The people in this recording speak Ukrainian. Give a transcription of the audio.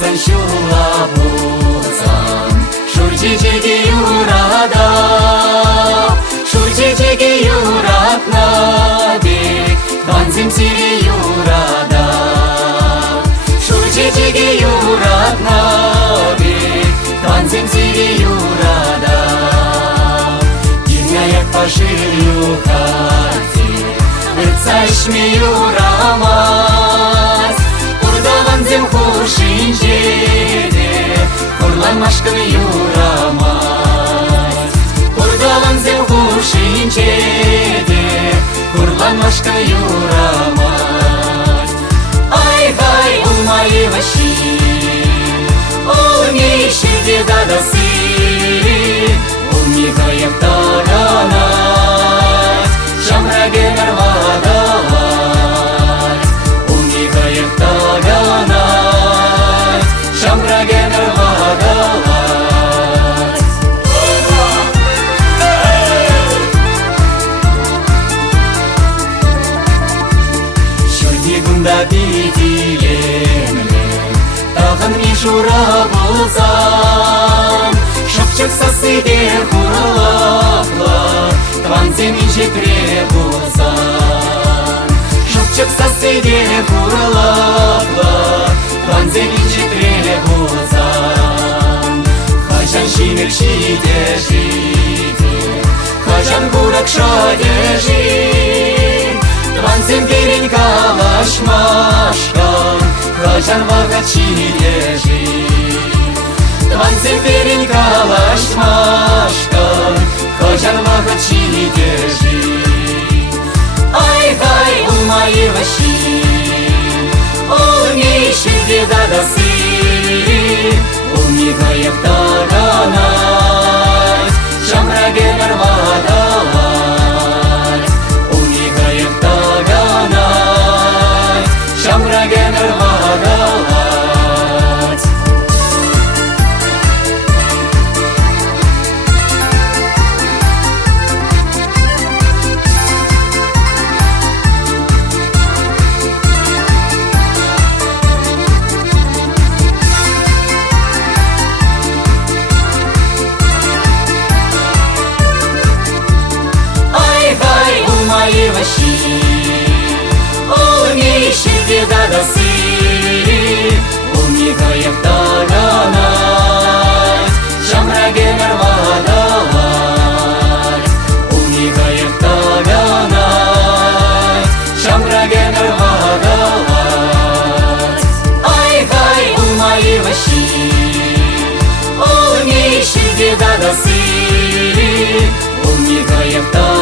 Кайсан шула булсам, шурчичеге юрада, шурчичеге юратна бек, ванзем сире юрада. Шурчичеге юратна бек, ванзем сире юрада. Дивня як пожирю хати, вырцайшми юрамас. Урдаванзем хушинчеде, хурланмашкы юрамас. Урдаванзем хушинчеде, хурланмашкы юрамас. Ай-хай, улмай ваши, улмейшеде дадасы, улмихаев таганас, шамраге нарвадалас. Улмихаев таганас, шамраге нарвадалас. Шурди гунда бидилемле, тағын мишура болсам, шапчык сасыде хуралапла, тванзем инжетре болсам. Шапчык сасыде хуралапла, тванзем инжетре болсам. Хажан шимек шиде жиде, хажан бурак шаде жид, тванзем берень калашмашкан, хажан вагат шиде жид. Тванзем берень калашмашкан, хажан вагат шиде жид. Ай-хай, улмай ваши, улмейшеде дадасы, улмихаев таганас, шамраге нарвадалас. Улмихаев таганас, шамраге нарвадалас. Ваши, улмейшеде дадасы, улмихаев таганас, шамраге нарвадалас. Улмихаев таганас, шамраге нарвадалас. Ай-хай, улмай ваши, улмейшеде дадасы, улмихаев таганас.